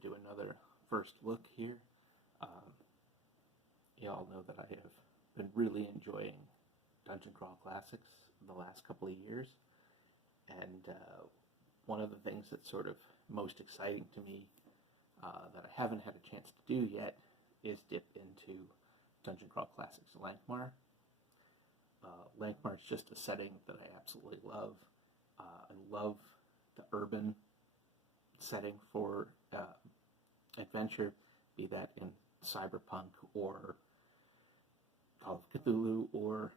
to do another first look here. You all know that I have been really enjoying Dungeon Crawl Classics the last couple of years, and one of the things that's sort of most exciting to me that I haven't had a chance to do yet is dip into Dungeon Crawl Classics Lankhmar. Lankhmar is just a setting that I absolutely love. I love the urban setting for adventure, be that in cyberpunk or Call of Cthulhu or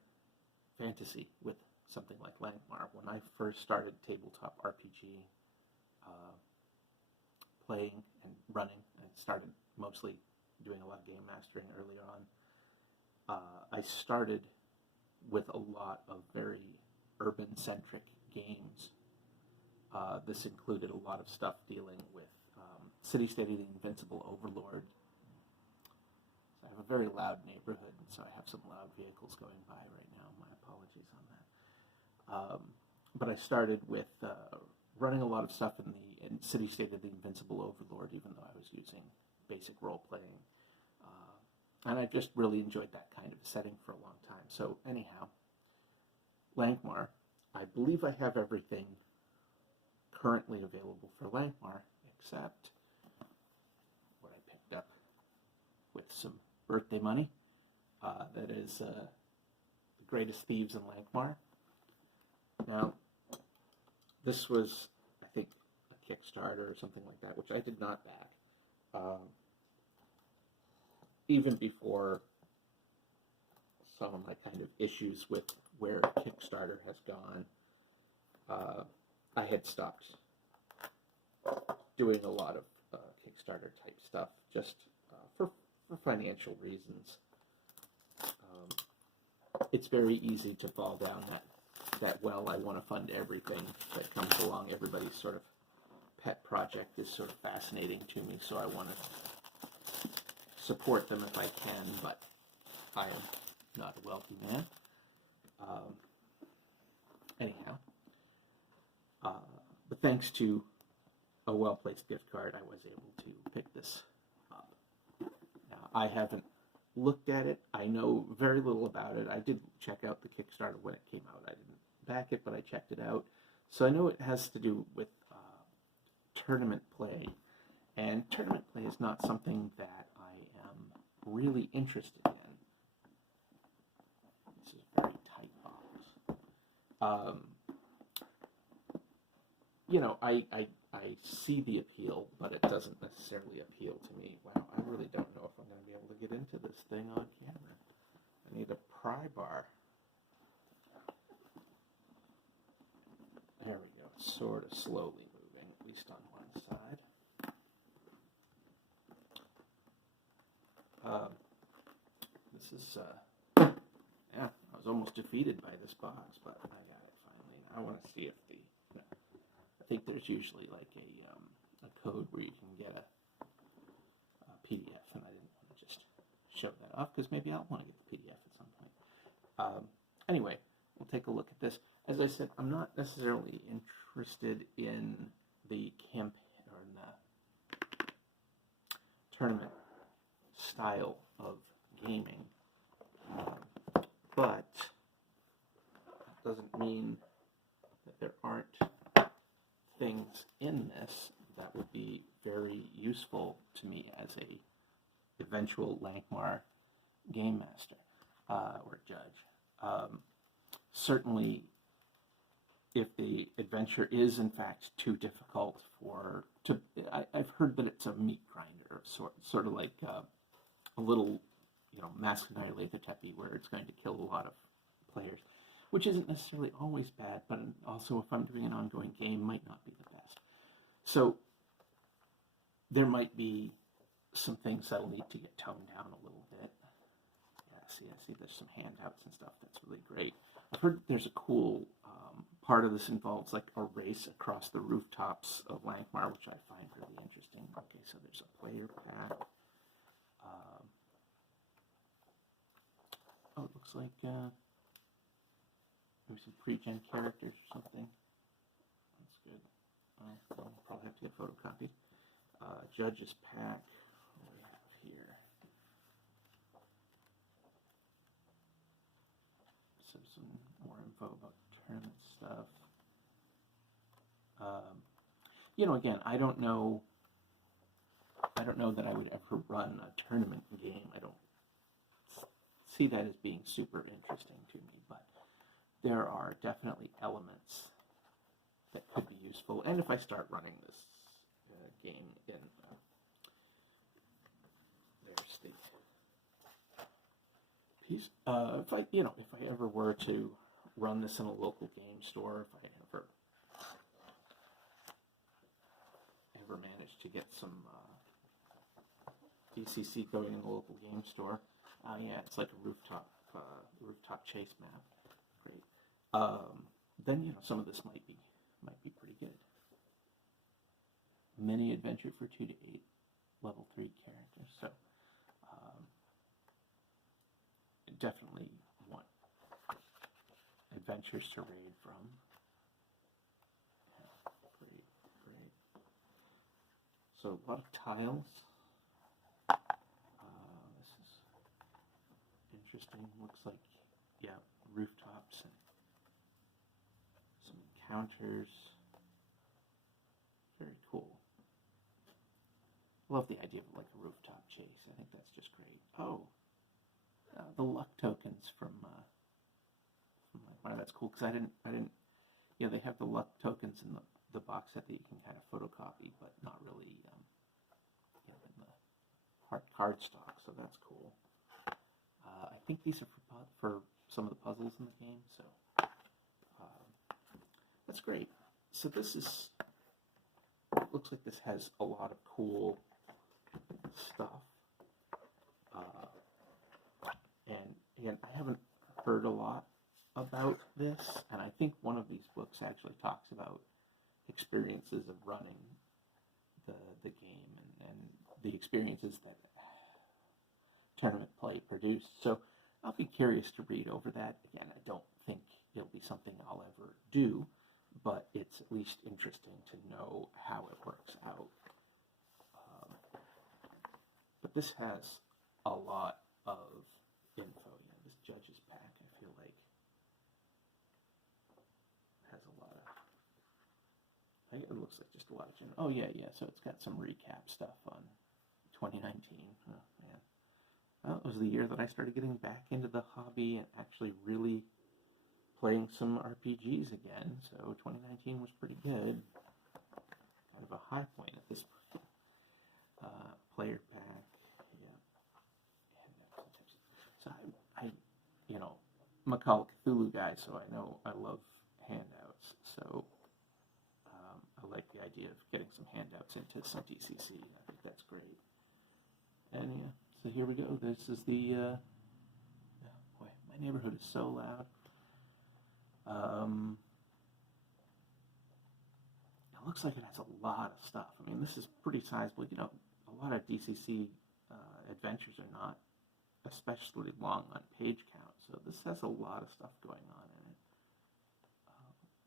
fantasy with something like Lankhmar. When I first started tabletop RPG playing and running, I started mostly doing a lot of game mastering earlier on. I started with a lot of very urban-centric games. This included a lot of stuff dealing with City-State of the Invincible Overlord. So I have a very loud neighborhood, and so I have some loud vehicles going by right now. My apologies on that. But I started with running a lot of stuff in City-State of the Invincible Overlord, even though I was using basic role-playing. And I just really enjoyed that kind of setting for a long time. So anyhow, Lankhmar, I believe I have everything currently available for Lankhmar, except what I picked up with some birthday money. That is the Greatest Thieves in Lankhmar. Now, this was, I think, a Kickstarter or something like that, which I did not back. Even before some of my kind of issues with where Kickstarter has gone, I had stopped doing a lot of Kickstarter type stuff just for financial reasons. It's very easy to fall down that well. I want to fund everything that comes along. Everybody's sort of pet project is sort of fascinating to me, so I want to support them if I can, but I am not a wealthy man. Anyhow, but thanks to a well-placed gift card, I was able to pick this up. Now, I haven't looked at it. I know very little about it. I did check out the Kickstarter when it came out. I didn't back it, but I checked it out. So I know it has to do with tournament play, and tournament play is not something that I am really interested in. This is a very tight box. You know, I see the appeal, but it doesn't necessarily appeal to me. Wow, I really don't know if I'm going to be able to get into this thing on camera. I need a pry bar. There we go. It's sort of slowly moving, at least on one side. This is, yeah, I was almost defeated by this box, but I got it finally. I want to see if I think there's usually like a code where you can get a PDF, and I didn't want to just show that off because maybe I'll want to get the PDF at some point. Anyway, we'll take a look at this. As I said, I'm not necessarily interested in the campaign or in the tournament style of gaming, but that doesn't mean that there aren't things in this that would be very useful to me as a eventual Lankhmar game master or judge. Certainly, if the adventure is in fact too difficult I've heard that it's a meat grinder of sort of like a little, Mask of Nyarlathotep, where it's going to kill a lot of players, which isn't necessarily always bad, but also if I'm doing an ongoing game, might not be the best. So there might be some things that'll need to get toned down a little bit. Yeah, I see there's some handouts and stuff. That's really great. I've heard there's a cool part of this involves like a race across the rooftops of Lankhmar, which I find really interesting. Okay, so there's a player pack. Oh, it looks like maybe some pre-gen characters or something. That's good. I'll probably have to get photocopied. Judges pack. What do we have here? So some more info about tournament stuff. Again, I don't know that I would ever run a tournament game. I don't see that as being super interesting to me, but there are definitely elements that could be useful. And if I start running this game in, there's the piece. If I ever were to run this in a local game store, if I ever managed to get some DCC going in the local game store, yeah, it's like a rooftop chase map. Great. Then some of this might be pretty good. Mini adventure for 2 to 8, level 3 characters. So definitely want adventures to raid from. Yeah, great. So a lot of tiles. This is interesting. Looks like, yeah, rooftops and some encounters. Very cool. Love the idea of like a rooftop chase. I think that's just great. Oh, the luck tokens from Lankhmar. That's cool because I didn't. They have the luck tokens in the box set that you can kind of photocopy, but not really in the hard card stock. So that's cool. I think these are for some of the puzzles in the game. So that's great. So this is. Looks like this has a lot of cool stuff. And again, I haven't heard a lot about this, and I think one of these books actually talks about experiences of running the game and the experiences that tournament play produced. So I'll be curious to read over that. Again, I don't think it'll be something I'll ever do, but it's at least interesting to know how it works out. But this has a lot of info. This judges pack, I feel like, has a lot of. It looks like just a lot of general. Oh yeah. So it's got some recap stuff on 2019. Oh man, well, it was the year that I started getting back into the hobby and actually really playing some RPGs again, so 2019 was pretty good. Kind of a high point at this point. Player pack, yeah. So I'm a Call of Cthulhu guy, so I know I love handouts. So I like the idea of getting some handouts into some DCC. I think that's great. And yeah, so here we go. This is the. Boy, my neighborhood is so loud. It looks like it has a lot of stuff. I mean, this is pretty sizable. A lot of DCC adventures are not especially long on page count, so this has a lot of stuff going on in it.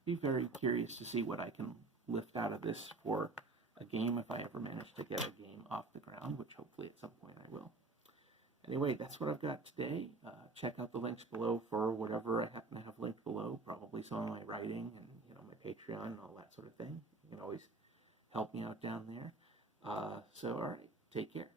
Be very curious to see what I can lift out of this for a game if I ever manage to get a game off the ground, which hopefully at some point I will. Anyway, that's what I've got today. Check out the links below for whatever I happen to have linked below, probably some of my writing and my Patreon and all that sort of thing. You can always help me out down there. So, all right, take care.